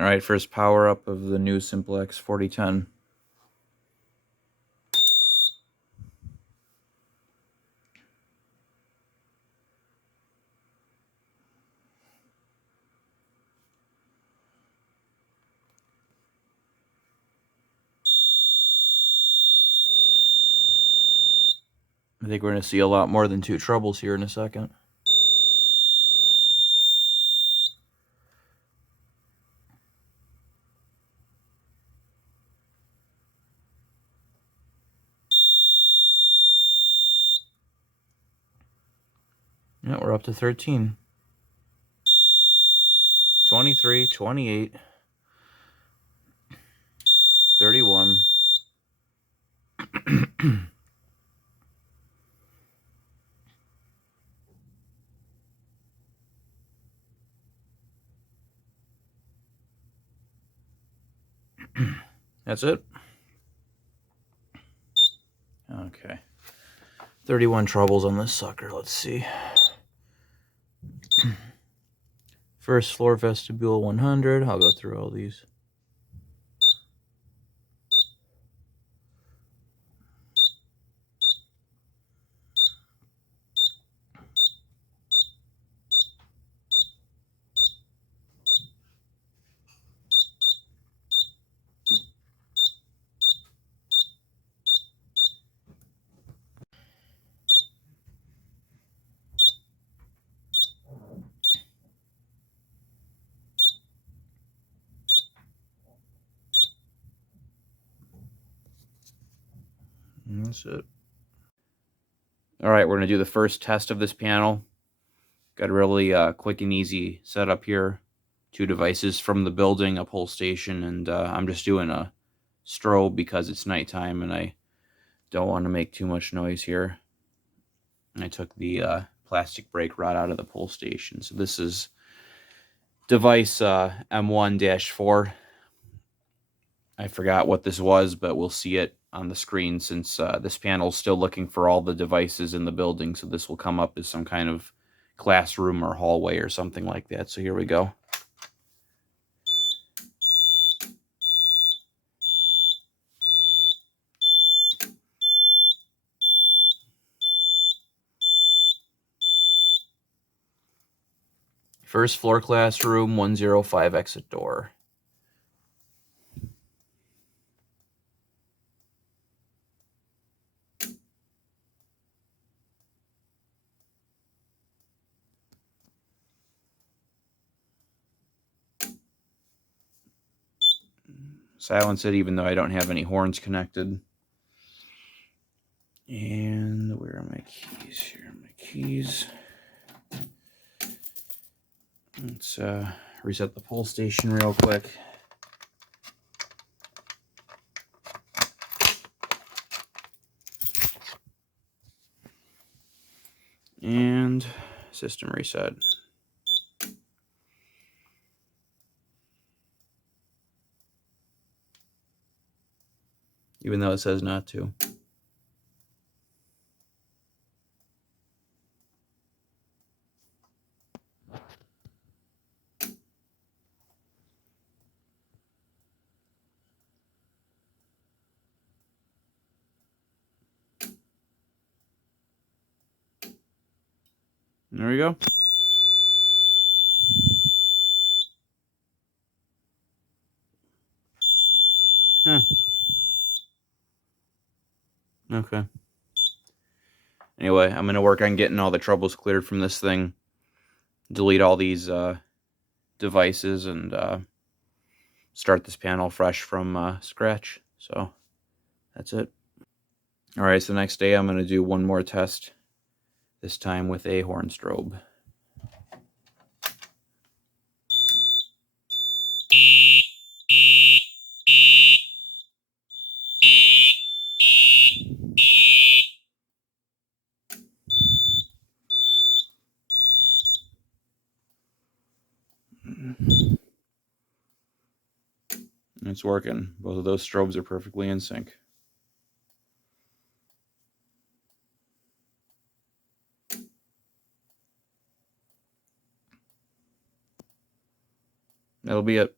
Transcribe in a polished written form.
All right, first power up of the new Simplex 4010. I think we're going to see a lot more than 2 troubles here in a second. Yeah, we're up to 13. 23, 28, 31. That's it? Okay. 31 troubles on this sucker. Let's see. First floor vestibule 100. I'll go through all these. And that's it. All right, we're going to do the first test of this panel. Got a really quick and easy setup here. 2 devices from the building, a pole station, and I'm just doing a strobe because it's nighttime and I don't want to make too much noise here. And I took the plastic brake rod out of the pole station. So this is device M1-4. I forgot what this was, but we'll see it on the screen since this panel is still looking for all the devices in the building. So this will come up as some kind of classroom or hallway or something like that. So here we go. First floor classroom, 105 exit door. Silence it even though I don't have any horns connected. And where are my keys? Here are my keys. Let's reset the pole station real quick. And system reset. Even though it says not to. There we go. Huh. Okay. Anyway, I'm going to work on getting all the troubles cleared from this thing. Delete all these devices and start this panel fresh from scratch. So that's it. All right, so the next day I'm going to do one more test, this time with a horn strobe. It's working. Both of those strobes are perfectly in sync. That'll be it.